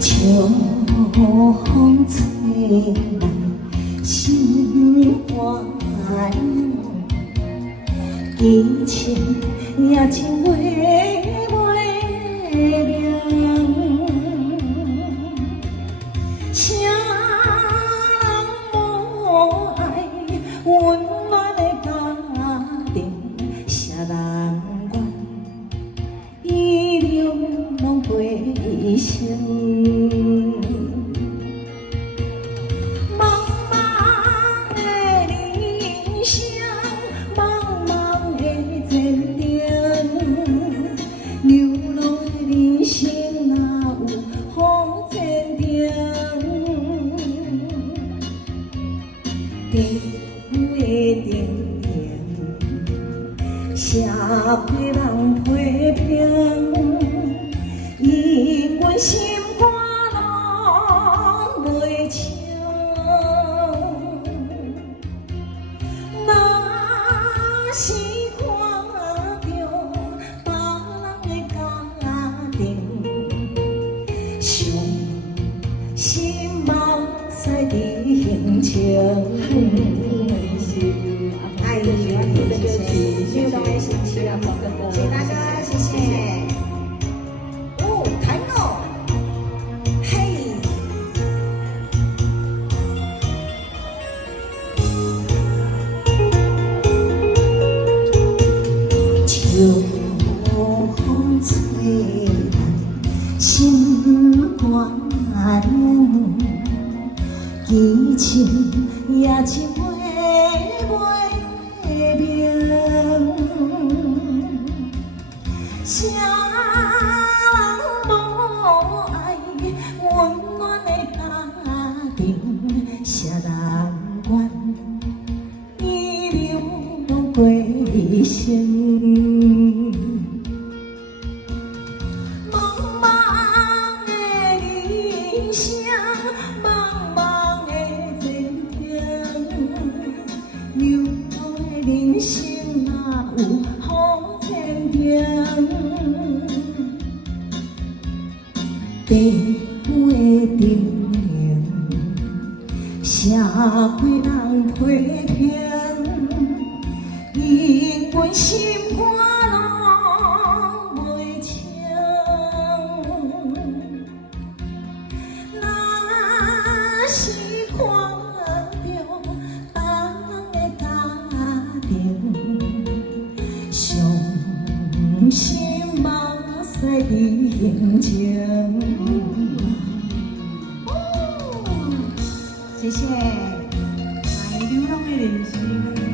秋风吹来心肝，激情也真话袂明，谁人无爱温暖的家庭，谁人愿遗留拢归生。地会定定，社会人批评，因阮心肝拢袂清。若是看着别人的家庭，伤心目屎伫胸前。爱你喜欢你的歌曲，谢谢谢谢大家，谢谢。哦，弹哦，嘿。秋风吹来心肝，激情也真话袂明，谁人无爱温暖的家庭，谁人愿遗留拢归生。人生哪有好天平，地会定定，社会人批评，因阮心肝拢袂清。若是看伤心目屎伫胸前。谢谢，爱流浪的人生。